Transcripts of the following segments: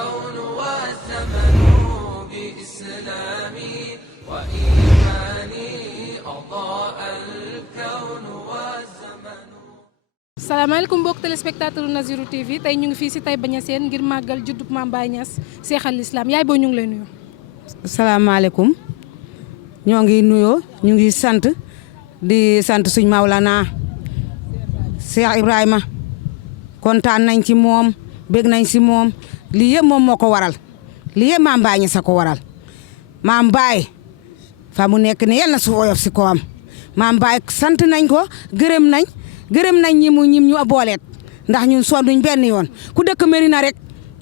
الكون والزمن بإسلامي وإيماني أضاء الكون والزمن. salaamaaleykum mbokk téléspectateur Nazirou TV tey ñu ngi fii si Taïba Niassène ngir màggal juddub Mame Baye Niass Cheikh al Islam yaay booy ñu ngi lay nuyu. salaamaaleykum ñoo ngi nuyoo ñu ngi sant di sant suñ Mawlana Cheikh Ibrahima kontaan nañ ci moom bég nañ si moom lii yëpp moom moo ko waral lii yëpp Mame Baye Niass a ko waral Mame Baye fa mu nekk ni yal na su oyof si kawam Mame Baye sant nañ ko gërëm nañ ñim ñu booleet ndax ñun sonduñ benn yoon ku dëkk Mérina rek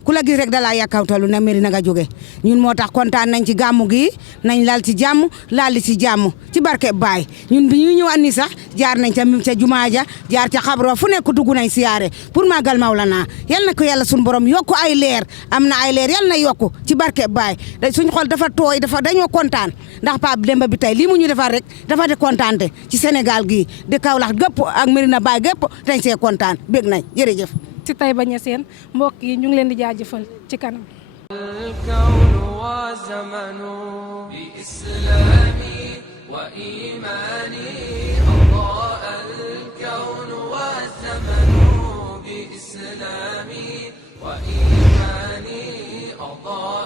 ku la gis rek da laa yàkkawtalu na Mérina nga jóge ñun moo tax kontaan nañ ci gàmmu gi nañ lal ci jàmm laali ci jàmm ci barke Baay ñun bi ñuy ñëw andi sax jaar nañ ca jumaa ja jaar ca xabro fu nekk dugg nañ siyaare pour màggal Mawlana yal na ko yàlla suñu borom yokku ay leer am na ay leer yal na yokku ci barke Baay suñu xol dafa tooy dañoo kontaan ndax Pape Demba bi tey lii mu ñu defar rek dafa de kontaante ci Sénégal gii de Kaolack gépp ak Mérina Baye gépp dañ see kontaan bég nañ jërëjëf ci Taïba Niassène mbokk yi ñu ngi leen di jaajëfal ci kanam. الكون والزمن بإسلامي وإيماني أضاء الكون والزمن بإسلامي وإيماني أضاء